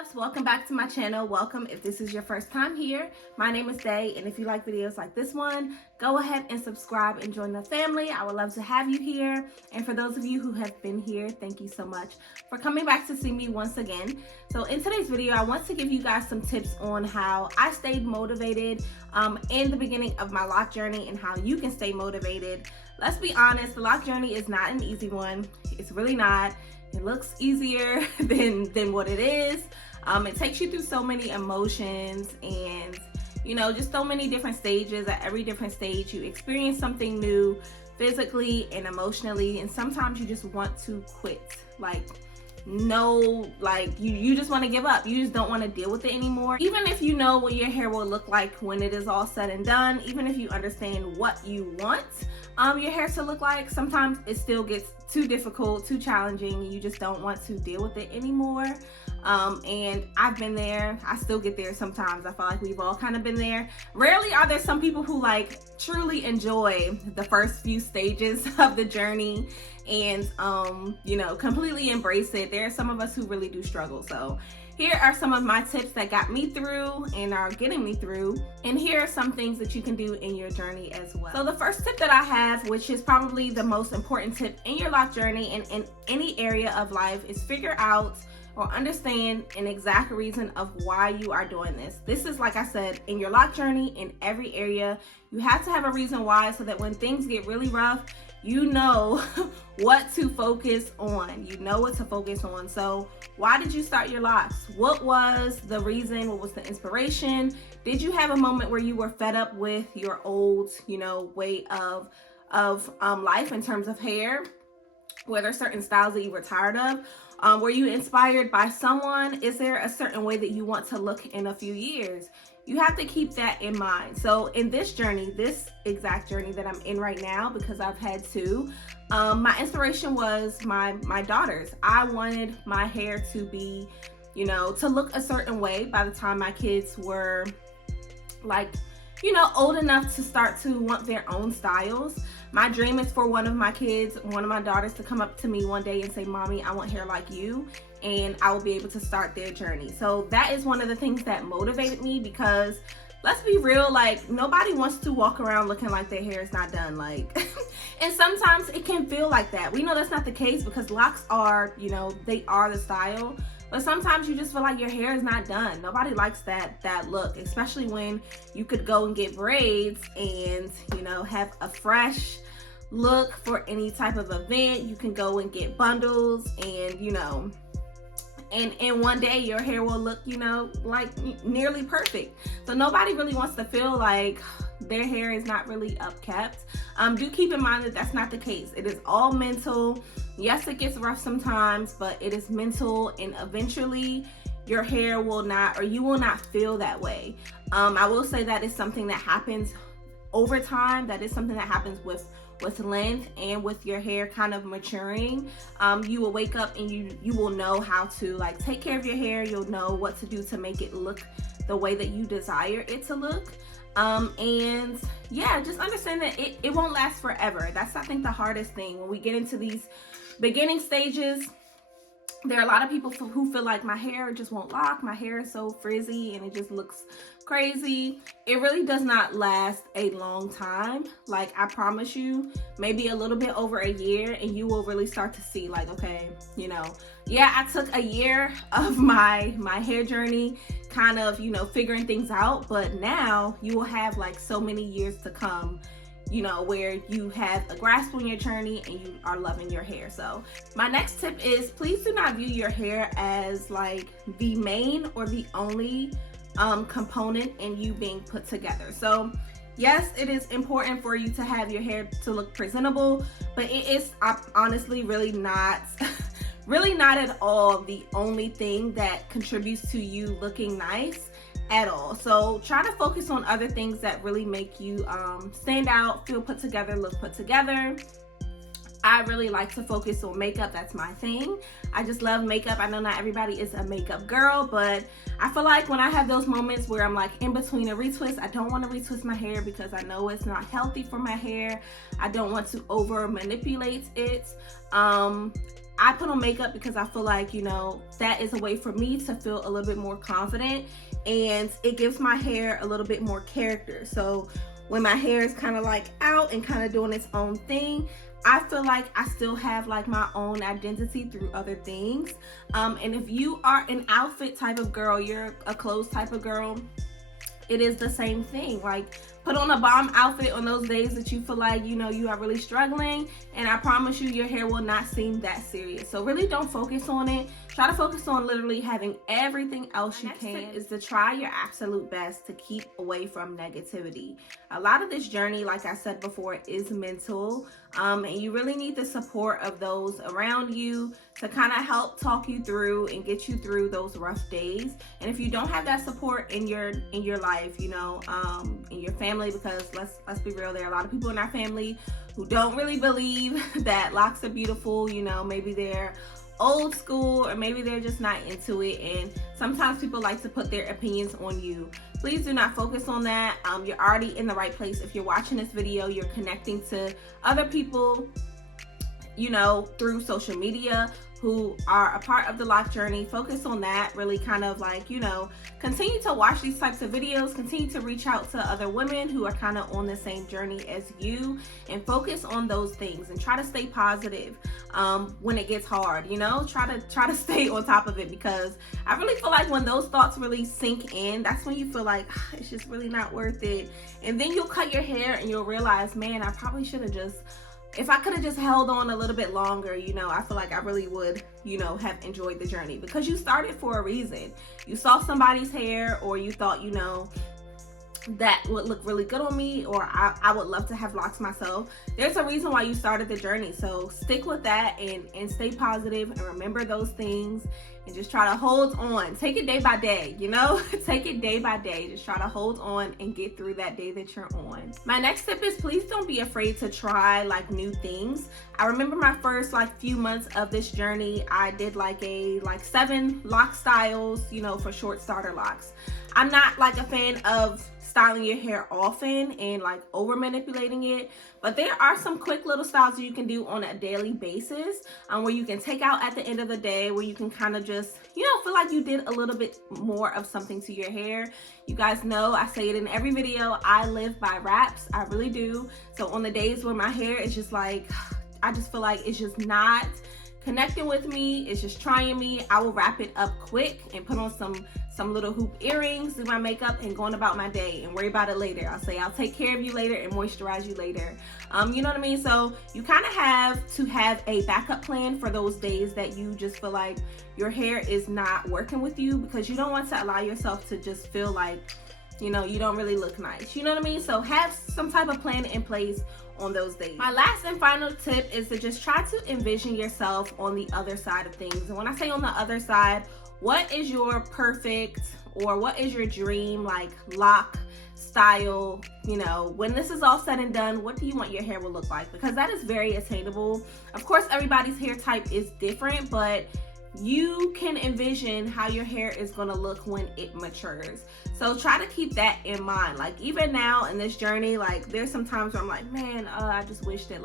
loves, welcome back to my channel. Welcome if this is your first time here. My name is Day, and if you like videos like this one, go ahead and subscribe and join the family. I would love to have you here. And for those of you who have been here, thank you so much for coming back to see me once again. So in today's video, I want to give you guys some tips on how I stayed motivated in the beginning of my loc journey and how you can stay motivated. Let's be honest, the loc journey is not an easy one. It's really not. It looks easier than what it is. It takes you through so many emotions and, you know, just so many different stages. At every different stage, you experience something new physically and emotionally. And sometimes you just want to quit. You just want to give up. You just don't want to deal with it anymore. Even if you know what your hair will look like when it is all said and done, even if you understand what you want your hair to look like, sometimes it still gets too difficult, too challenging, and you just don't want to deal with it anymore. And I've been there. I still get there sometimes. I feel like we've all kind of been there. Rarely are there some people who truly enjoy the first few stages of the journey and completely embrace it. There are some of us who really do struggle. So here are some of my tips that got me through and are getting me through. And here are some things that you can do in your journey as well. So the first tip that I have, which is probably the most important tip in your loc journey and in any area of life, is figure out or understand an exact reason of why you are doing this. This is, like I said, in your loc journey, in every area, you have to have a reason why, so that when things get really rough, you know what to focus on. You know what to focus on. So why did you start your locs? What was the reason? What was the inspiration? Did you have a moment where you were fed up with your old, way of life in terms of hair? Were there certain styles that you were tired of? Were you inspired by someone? Is there a certain way that you want to look in a few years? You have to keep that in mind. So in this journey, this exact journey that I'm in right now, because I've had two, my inspiration was my daughters. I wanted my hair to be, to look a certain way by the time my kids were old enough to start to want their own styles. My dream is for one of my daughters to come up to me one day and say, "Mommy, I want hair like you," and I will be able to start their journey. So that is one of the things that motivated me, because let's be real, nobody wants to walk around looking like their hair is not done. And sometimes it can feel like that. We know that's not the case, because locs are, they are the style. But sometimes you just feel like your hair is not done. Nobody likes that look, especially when you could go and get braids and, have a fresh look for any type of event. You can go and get bundles and, and one day your hair will look, nearly perfect. So nobody really wants to feel like their hair is not really upkept. Do keep in mind that that's not the case. It is all mental. Yes, it gets rough sometimes, but it is mental, and eventually your hair will not, or you will not feel that way. I will say that is something that happens over time. That is something that happens with length and with your hair kind of maturing. You will wake up and you will know how to take care of your hair. You'll know what to do to make it look the way that you desire it to look. And yeah, just understand that it won't last forever. That's, I think, the hardest thing when we get into these beginning stages. There are a lot of people who feel like my hair just won't lock. My hair is so frizzy and it just looks crazy. It really does not last a long time. I promise you, maybe a little bit over a year, and you will really start to see okay, yeah, I took a year of my hair journey kind of, figuring things out, but now you will have so many years to come, where you have a grasp on your journey and you are loving your hair. So my next tip is, please do not view your hair as the main or the only component in you being put together. So yes, it is important for you to have your hair to look presentable, but it is honestly really not really not at all the only thing that contributes to you looking nice at all. So try to focus on other things that really make you stand out, feel put together, look put together. I really like to focus on makeup. That's my thing. I just love makeup. I know not everybody is a makeup girl, but I feel like when I have those moments where I'm in between a retwist, I don't want to retwist my hair because I know it's not healthy for my hair. I don't want to over manipulate it. I put on makeup because I feel like, you know, that is a way for me to feel a little bit more confident, and it gives my hair a little bit more character. So when my hair is kind of like out and kind of doing its own thing, I feel like I still have like my own identity through other things. And if you are an outfit type of girl, you're a clothes type of girl, it is the same thing. Like, put on a bomb outfit on those days that you feel like, you know, you are really struggling, and I promise you, your hair will not seem that serious. So really don't focus on it. Try to focus on literally having everything else you can. Is to try your absolute best to keep away from negativity. A lot of this journey, like I said before, is mental, and you really need the support of those around you to kind of help talk you through and get you through those rough days. And if you don't have that support in your life, you know, in your family, because let's be real, there are a lot of people in our family who don't really believe that locks are beautiful. You know, maybe they're old school, or maybe they're just not into it, and sometimes people like to put their opinions on you. Please do not focus on that. You're already in the right place. If you're watching this video, you're connecting to other people, you know, through social media, who are a part of the lock journey. Focus on that. Really kind of like, you know, continue to watch these types of videos, continue to reach out to other women who are kind of on the same journey as you, and focus on those things, and try to stay positive when it gets hard. You know, try to stay on top of it, because I really feel like when those thoughts really sink in, that's when you feel like it's just really not worth it. And then you'll cut your hair and you'll realize, man, I probably should have just, if I could have just held on a little bit longer, you know, I feel like I really would, you know, have enjoyed the journey, because you started for a reason. You saw somebody's hair, or you thought, you know, that would look really good on me, or I would love to have locks myself. There's a reason why you started the journey. So stick with that, and stay positive, and remember those things, and just try to hold on. Take it day by day, you know? Take it day by day. Just try to hold on and get through that day that you're on. My next tip is, please don't be afraid to try like new things. I remember my first like few months of this journey, I did like 7 lock styles, you know, for short starter locks. I'm not like a fan of styling your hair often and like over manipulating it, but there are some quick little styles that you can do on a daily basis, where you can take out at the end of the day, where you can kind of just, you know, feel like you did a little bit more of something to your hair. You guys know I say it in every video, I live by wraps. I really do. So on the days when my hair is just like, I just feel like it's just not connecting with me, it's just trying me, I will wrap it up quick and put on some little hoop earrings, do my makeup, and go on about my day and worry about it later. I'll say I'll take care of you later and moisturize you later. You know what I mean? So you kind of have to have a backup plan for those days that you just feel like your hair is not working with you, because you don't want to allow yourself to just feel like, you know, you don't really look nice. You know what I mean? So have some type of plan in place on those days. My last and final tip is to just try to envision yourself on the other side of things. And when I say on the other side, what is your perfect, or what is your dream like lock style? You know, when this is all said and done, what do you want your hair will look like? Because that is very attainable. Of course, everybody's hair type is different, but you can envision how your hair is going to look when it matures. So try to keep that in mind. Like, even now in this journey, like, there's some times where I'm like, man, I just wish that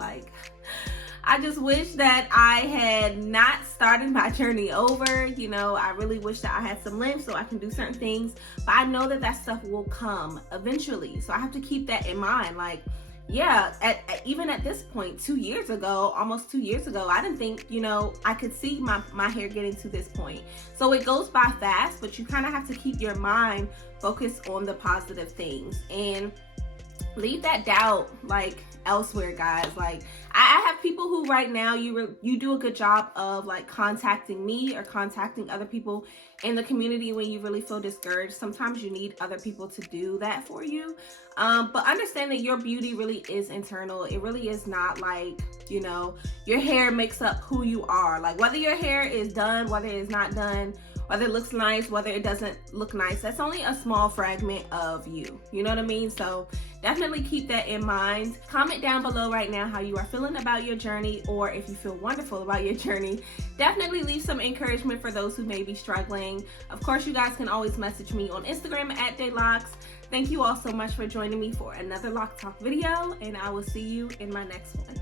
I had not started my journey over. You know, I really wish that I had some length so I can do certain things, but I know that that stuff will come eventually. So I have to keep that in mind. Like, yeah, even at this point, 2 years ago, almost 2 years ago, I didn't think, you know, I could see my hair getting to this point. So it goes by fast, but you kind of have to keep your mind focused on the positive things and leave that doubt like elsewhere, guys. Like, I have people who right now, you do a good job of like contacting me or contacting other people in the community when you really feel discouraged. Sometimes you need other people to do that for you. But understand that your beauty really is internal. It really is not like, you know, your hair makes up who you are. Like, whether your hair is done, whether it's not done, whether it looks nice, whether it doesn't look nice, that's only a small fragment of you. You know what I mean? So definitely keep that in mind. Comment down below right now how you are feeling about your journey, or if you feel wonderful about your journey. Definitely leave some encouragement for those who may be struggling. Of course, you guys can always message me on Instagram at dreadlocks. Thank you all so much for joining me for another Lock Talk video, and I will see you in my next one.